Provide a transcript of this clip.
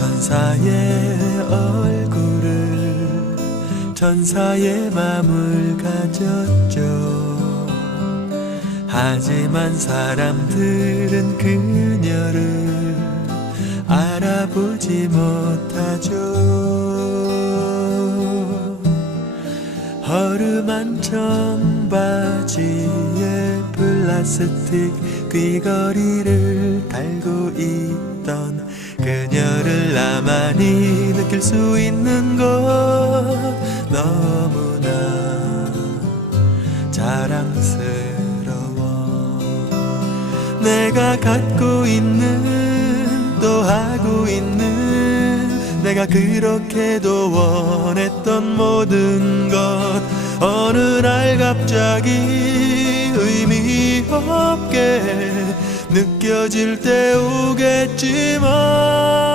천사의 얼굴을 천사의 맘을 가졌죠. 하지만 사람들은 그녀를 알아보지 못하죠. 허름한 청바지에 플라스틱 귀걸이를 달고 있던 그녀를 나만이 느낄 수 있는 것 너무나 자랑스러워. 내가 갖고 있는 또 하고 있는 내가 그렇게도 원했던 모든 것. 어느 날 갑자기 없게 느껴질 때 오겠지만